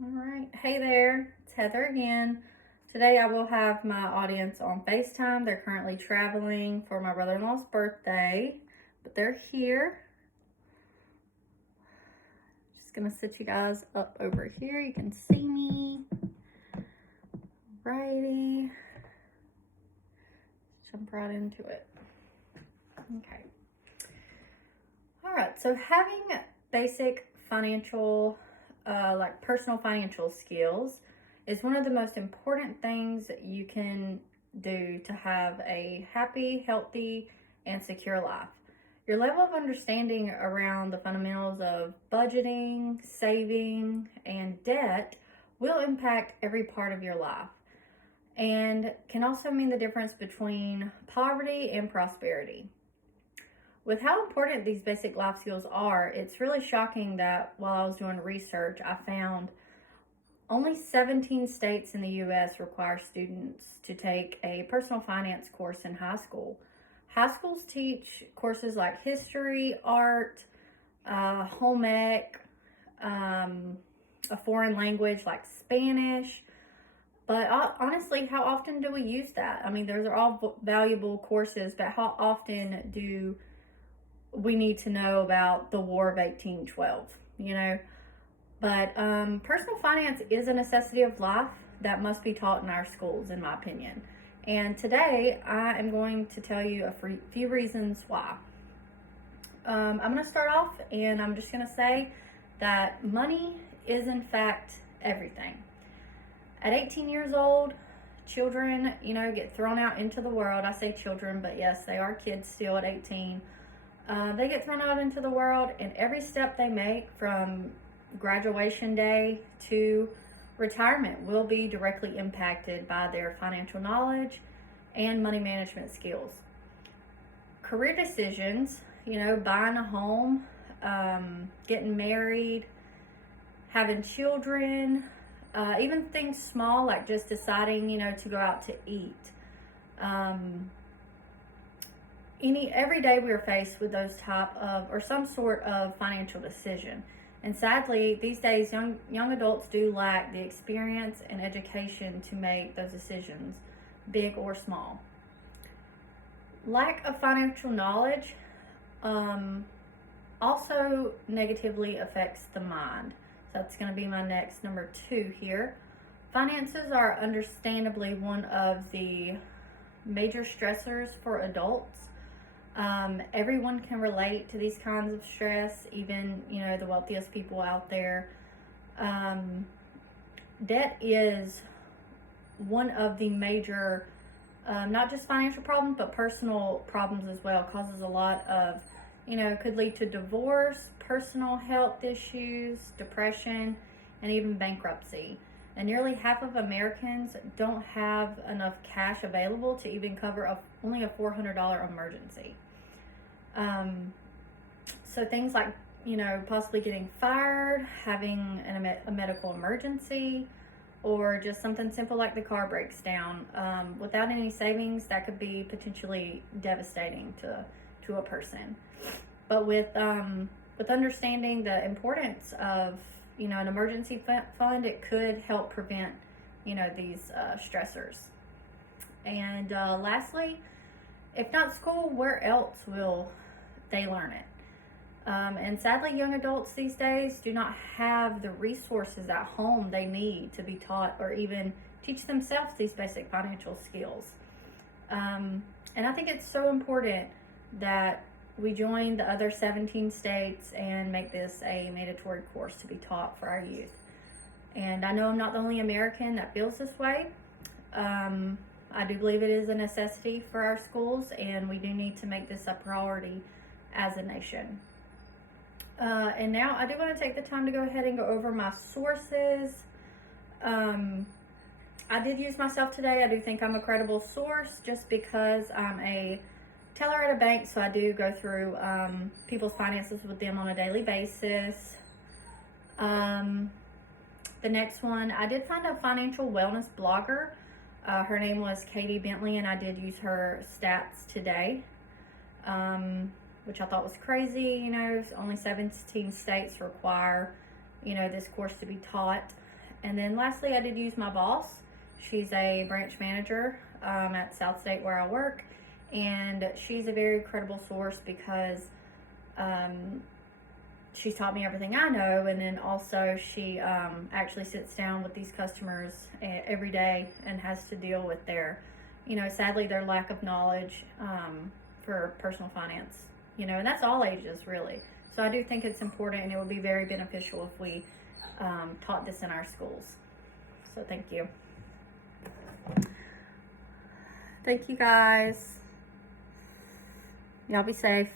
All right. Hey there, it's Heather again. Today I will have my audience on FaceTime. They're currently traveling for my brother-in-law's birthday, but they're here. Just gonna sit you guys up over here. You can see me. Righty. Jump right into it. Okay. All right, so having basic financial personal financial skills is one of the most important things you can do to have a happy, healthy, and secure life. Your level of understanding around the fundamentals of budgeting, saving, and debt will impact every part of your life and can also mean the difference between poverty and prosperity. With how important these basic life skills are, it's really shocking that while I was doing research, I found only 17 states in the U.S. require students to take a personal finance course in high school. High schools teach courses like history, art, home ec, a foreign language like Spanish. But honestly, how often do we use that? I mean, those are all valuable courses, but how often do we need to know about the War of 1812, But personal finance is a necessity of life that must be taught in our schools, in my opinion. And today I am going to tell you a few reasons why. I'm going to start off and I'm just going to say that money is in fact everything. At 18 years old, children, get thrown out into the world. I say children, but yes, they are kids still at 18. They get thrown out into the world, and every step they make from graduation day to retirement will be directly impacted by their financial knowledge and money management skills. Career decisions, buying a home, getting married, having children, even things small like just deciding, to go out to eat. Every day we are faced with those type of or some sort of financial decision. And sadly, these days, young adults do lack the experience and education to make those decisions, big or small. Lack of financial knowledge also negatively affects the mind. So that's going to be my next number 2 here. Finances are understandably one of the major stressors for adults. Everyone can relate to these kinds of stress, even, the wealthiest people out there. Debt is one of the major, not just financial problems, but personal problems as well. It causes a lot of, could lead to divorce, personal health issues, depression, and even bankruptcy. And nearly half of Americans don't have enough cash available to even cover only a $400 emergency. So things like, possibly getting fired, having a medical emergency, or just something simple like the car breaks down. Without any savings, that could be potentially devastating to a person. But with understanding the importance of, an emergency fund, it could help prevent, these stressors. And lastly, if not school, where else will they learn it? And sadly, young adults these days do not have the resources at home they need to be taught or even teach themselves these basic financial skills. And I think it's so important that we join the other 17 states and make this a mandatory course to be taught for our youth. And I know I'm not the only American that feels this way. I do believe it is a necessity for our schools, and we do need to make this a priority as a nation. And now I do want to take the time to go ahead and go over my sources. I did use myself today. I do think I'm a credible source just because I'm a teller at a bank, so I do go through people's finances with them on a daily basis. The next one, I did find a financial wellness blogger. Her name was Katie Bentley, and I did use her stats today, which I thought was crazy. Only 17 states require, this course to be taught. And then lastly, I did use my boss. She's a branch manager at South State where I work, and she's a very credible source because she's taught me everything I know, and then also she actually sits down with these customers every day and has to deal with their, sadly, their lack of knowledge for personal finance, and that's all ages, really. So I do think it's important, and it would be very beneficial if we taught this in our schools. So thank you. Thank you, guys. Y'all be safe.